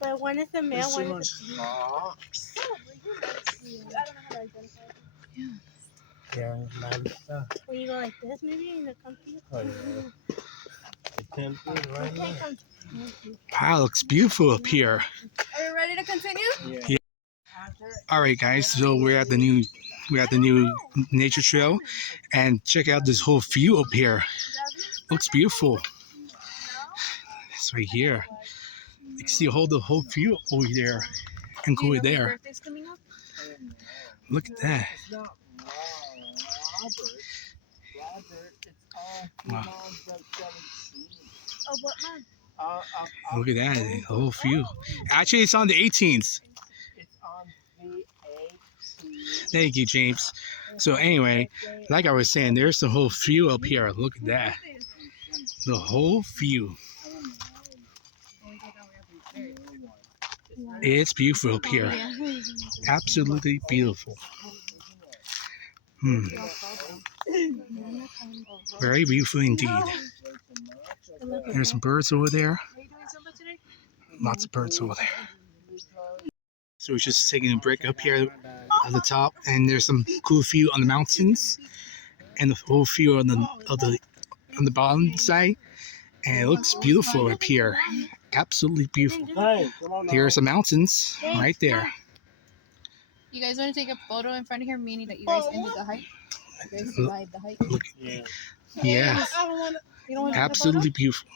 But one is a male, one is a female. Oh. I don't know how to identify it. Yeah, nice. When you go like this, maybe, and it comes to you. Oh, yeah. The temple right here. Wow, looks beautiful up here. Are you ready to continue? Yeah. All right, guys. So we're at the new nature trail, and check out this whole view up here. Looks beautiful. It's right here. You can see the whole view over there and go over there. Look at that. Wow. Oh, what, Mom? Look at that. The whole view. Actually, it's on the 18th. Thank you, James. So anyway, like I was saying, there's the whole view up here. Look at that. The whole view. It's beautiful up here. Absolutely beautiful. Very beautiful indeed. There's some birds over there. Lots of birds over there. So we're just taking a break up here at the top, and there's some cool view on the mountains, and the whole view on the bottom side, and it looks beautiful up here. Absolutely beautiful. There's the mountains right there. You guys want to take a photo in front of here, meaning that you guys ended the hike? You guys survived the hike? Yeah, You don't want to absolutely beautiful.